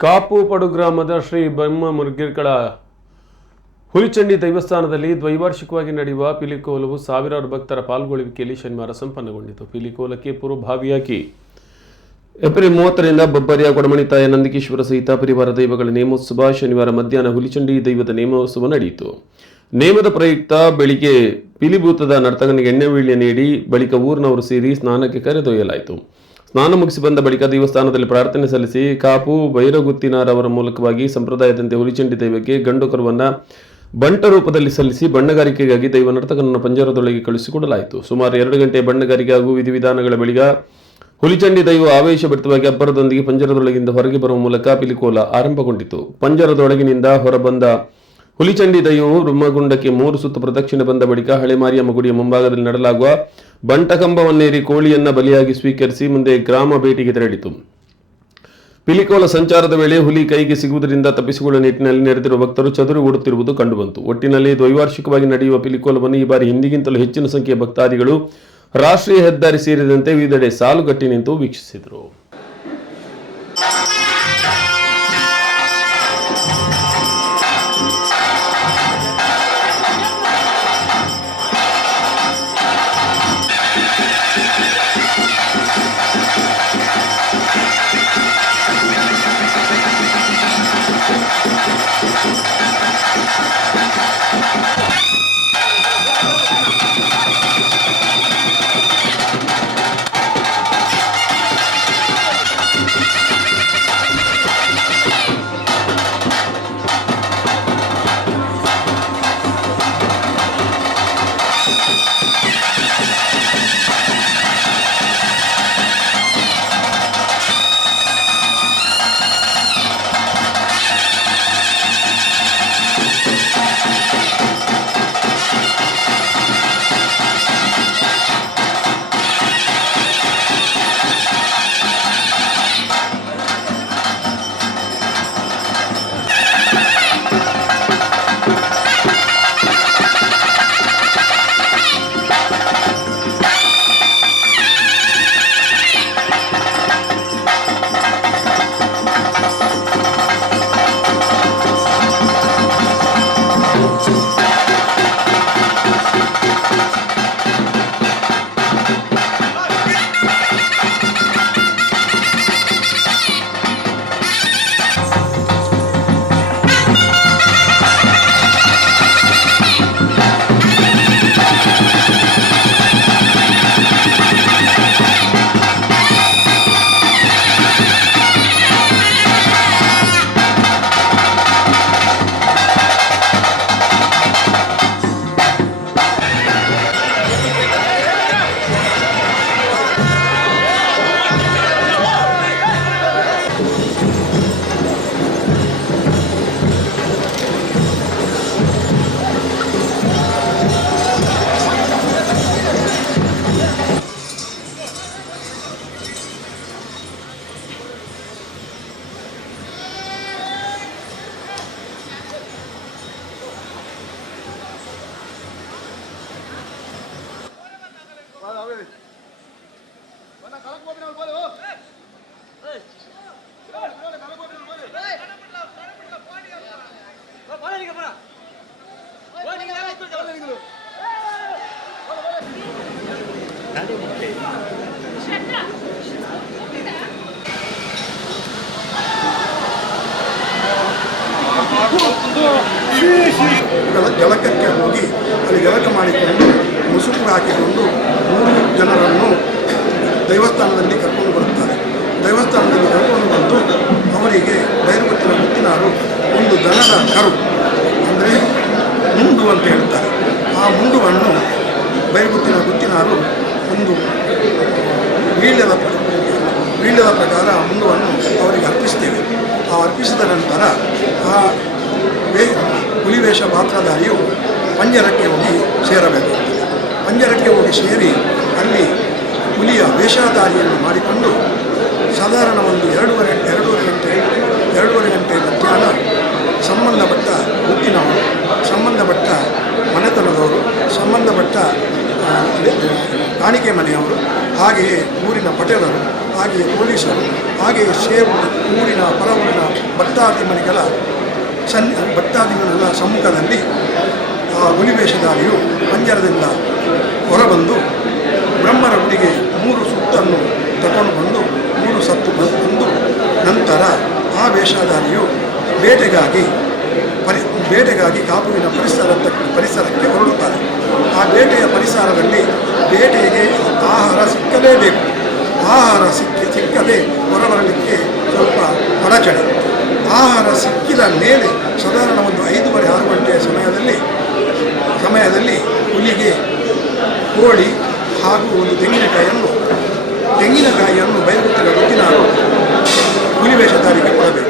ಕಾಪುಪಡು ಗ್ರಾಮದ ಶ್ರೀ ಬ್ರಹ್ಮ ಮುರುಗಿರ್ಕಳ ಹುಲಿಚಂಡಿ ದೈವಸ್ಥಾನದಲ್ಲಿ ದ್ವೈವಾರ್ಷಿಕವಾಗಿ ನಡೆಯುವ ಪಿಲಿಕೋಲವು ಸಾವಿರಾರು ಭಕ್ತರ ಪಾಲ್ಗೊಳ್ಳುವಿಕೆಯಲ್ಲಿ ಶನಿವಾರ ಸಂಪನ್ನಗೊಂಡಿತು. ಪಿಲಿಕೋಲಕ್ಕೆ ಪೂರ್ವಭಾವಿಯಾಗಿ ಏಪ್ರಿಲ್ ಮೂವತ್ತರಿಂದ ಬಬ್ಬರಿಯ ಕೊಡಮಣಿತಾಯ ನಂದಿಕೇಶ್ವರ ಸಹಿತ ಪರಿವಾರ ದೈವಗಳ ನೇಮೋತ್ಸವ ಶನಿವಾರ ಮಧ್ಯಾಹ್ನ ಹುಲಿಚಂಡಿ ದೈವದ ನೇಮೋತ್ಸವ ನಡೆಯಿತು. ನೇಮದ ಪ್ರಯುಕ್ತ ಬೆಳಿಗ್ಗೆ ಪಿಲಿಭೂತದ ನರ್ತಕನಿಗೆ ಎಣ್ಣೆ ನೀಡಿ ಬಳಿಕ ಊರಿನವರು ಸೇರಿ ಸ್ನಾನಕ್ಕೆ ಕರೆದೊಯ್ಯಲಾಯಿತು. ಸ್ನಾನ ಮುಗಿಸಿ ಬಂದ ಬಳಿಕ ದೇವಸ್ಥಾನದಲ್ಲಿ ಪ್ರಾರ್ಥನೆ ಸಲ್ಲಿಸಿ ಕಾಪು ಭೈರಗುತ್ತಿನಾರವರ ಮೂಲಕವಾಗಿ ಸಂಪ್ರದಾಯದಂತೆ ಹುಲಿಚಂಡಿ ದೈವಕ್ಕೆ ಗಂಡು ಕರುವನ್ನ ಬಂಟ ರೂಪದಲ್ಲಿ ಸಲ್ಲಿಸಿ ಬಣ್ಣಗಾರಿಕೆಗಾಗಿ ದೈವ ನರ್ತಕನನ್ನು ಪಂಜರದೊಳಗೆ ಕಳುಹಿಸಿಕೊಡಲಾಯಿತು. ಸುಮಾರು ಎರಡು ಗಂಟೆ ಬಣ್ಣಗಾರಿಕೆ ಹಾಗೂ ವಿಧಿವಿಧಾನಗಳ ಬಳಿಕ ಹುಲಿಚಂಡಿ ದೈವ ಆವೇಶಭರಿತವಾಗಿ ಅಬ್ಬರದೊಂದಿಗೆ ಪಂಜರದೊಳಗಿಂದ ಹೊರಗೆ ಬರುವ ಮೂಲಕ ಪಿಲಿಕೋಲ ಆರಂಭಗೊಂಡಿತು. ಪಂಜರದೊಳಗಿನಿಂದ ಹೊರಬಂದ ಹುಲಿಚಂಡಿ ದೈವವು ರುಮ್ಮಗುಂಡಕ್ಕೆ ಮೂರು ಸುತ್ತು ಪ್ರದಕ್ಷಿಣೆ ಬಂದ ಬಳಿಕ ಹಳೆ ಮಾರಿಯಮ್ಮ ಗುಡಿಯ ಮುಂಭಾಗದಲ್ಲಿ ನಡೆಲಾಗುವ ಬಂಟಕಂಬವನ್ನೇರಿ ಕೋಳಿಯನ್ನ ಬಲಿಯಾಗಿ ಸ್ವೀಕರಿಸಿ ಮುಂದೆ ಗ್ರಾಮ ಭೇಟಿಗೆ ತೆರಳಿತು. ಪಿಲಿಕೋಲ ಸಂಚಾರದ ವೇಳೆ ಹುಲಿ ಕೈಗೆ ಸಿಗುವುದರಿಂದ ತಪ್ಪಿಸಿಕೊಳ್ಳುವ ನಿಟ್ಟಿನಲ್ಲಿ ನೆರೆದಿರುವ ಭಕ್ತರು ಚದುರು ಓಡುತ್ತಿರುವುದು ಕಂಡುಬಂತು. ಒಟ್ಟಿನಲ್ಲಿ ದ್ವೈವಾರ್ಷಿಕವಾಗಿ ನಡೆಯುವ ಪಿಲಿಕೋಲವನ್ನು ಈ ಬಾರಿ ಹಿಂದಿಗಿಂತಲೂ ಹೆಚ್ಚಿನ ಸಂಖ್ಯೆಯ ಭಕ್ತಾದಿಗಳು ರಾಷ್ಟ್ರೀಯ ಹೆದ್ದಾರಿ ಸೇರಿದಂತೆ ವಿವಿಧೆಡೆ ಸಾಲುಗಟ್ಟಿ ನಿಂತು ವೀಕ್ಷಿಸಿದರು. ಜಲ ಜಲಕಕ್ಕೆ ಹೋಗಿ ಅಲ್ಲಿ ಜಲಕ ಮಾಡಿಕೊಂಡು ಮುಸುಕು ಹಾಕಿಕೊಂಡು ಮೂರು ಜನರನ್ನು ದೇವಸ್ಥಾನದಲ್ಲಿ ಕರ್ಕೊಂಡು ಬರುತ್ತಾರೆ. ದೇವಸ್ಥಾನದಲ್ಲಿ ಕರ್ಕೊಂಡು ಬಂದು ಅವರಿಗೆ ಬೈರಗುತ್ತಿನ ಮುತ್ತಿನಾರು ಒಂದು ದನದ ಕರು ಅಂದರೆ ಮುಂಡು ಅಂತ ಹೇಳ್ತಾರೆ. ಆ ಮುಂಡುವನ್ನು ಬೈರಗುತ್ತಿನ ಗುತ್ತಿನಾರು ಒಂದು ವೀಳ್ಯದ ವೀಳ್ಯದ ಪ್ರಕಾರ ಆ ಮುಂಡುವನ್ನು ಅವರಿಗೆ ಅರ್ಪಿಸ್ತೇವೆ ಆ ಅರ್ಪಿಸಿದ ನಂತರ ಆ ವೇ ಹುಲಿವೇಷ ಪಾತ್ರಧಾರಿಯು ಪಂಜರಕ್ಕೆ ಹೋಗಿ ಸೇರಬೇಕು. ಪಂಜರಕ್ಕೆ ಹೋಗಿ ಸೇರಿ ಅಲ್ಲಿ ಹುಲಿಯ ವೇಷಧಾರಿಯನ್ನು ಮಾಡಿಕೊಂಡು ಸಾಧಾರಣ ಒಂದು ಎರಡೂವರೆ ಎರಡೂವರೆ ಗಂಟೆ ಎರಡೂವರೆ ಗಂಟೆ ಮಧ್ಯಾಹ್ನ ಸಂಬಂಧಪಟ್ಟ ಹುಟ್ಟಿನವರು ಸಂಬಂಧಪಟ್ಟ ಮನೆತನದವರು, ಸಂಬಂಧಪಟ್ಟ ಕಾಣಿಕೆ ಮನೆಯವರು, ಹಾಗೆಯೇ ಊರಿನ ಪಟೇಲರು, ಹಾಗೆಯೇ ಪೊಲೀಸರು, ಹಾಗೆಯೇ ಸೇವ ಊರಿನ ಪರ ಊರಿನ ಭಕ್ತಾದಿಮಣಿಗಳ ಸನ್ ಭಕ್ತಾದಿಗಳ ಸಮ್ಮುಖದಲ್ಲಿ ಆ ಹುಲಿವೇಷಧಾರಿಯು ಪಂಜರದಿಂದ ಹೊರಬಂದು ಬ್ರಹ್ಮರ ಮೂರು ಸುತ್ತನ್ನು ತಗೊಂಡು ಬಂದು, ಮೂರು ಸತ್ತು ಬಂದು ನಂತರ ಆ ವೇಷಧಾರಿಯು ಬೇಟೆಗಾಗಿ ಪರಿ, ಬೇಟೆಗಾಗಿ ಕಾಪುವಿನ ಪರಿಸರ ಪರಿಸರಕ್ಕೆ ಹೊರಡುತ್ತಾರೆ ಆ ಬೇಟೆಯ ಪರಿಸರದಲ್ಲಿ ಬೇಟೆಗೆ ಆಹಾರ ಸಿಕ್ಕಲೇಬೇಕು. ಆಹಾರ ಸಿಕ್ಕಿ, ಸಿಕ್ಕದೆ ಹೊರಬರಲಿಕ್ಕೆ ಸ್ವಲ್ಪ ಅಡಚಣೆ. ಆಹಾರ ಸಿಕ್ಕಿದ ಮೇಲೆ ಸಾಧಾರಣ ಒಂದು ಐದೂವರೆ, ಆರು ಗಂಟೆಯ ಸಮಯದಲ್ಲಿ ಸಮಯದಲ್ಲಿ ಹುಲಿಗೆ ಕೋಳಿ ಹಾಗೂ ಒಂದು ತೆಂಗಿನಕಾಯಿಯನ್ನು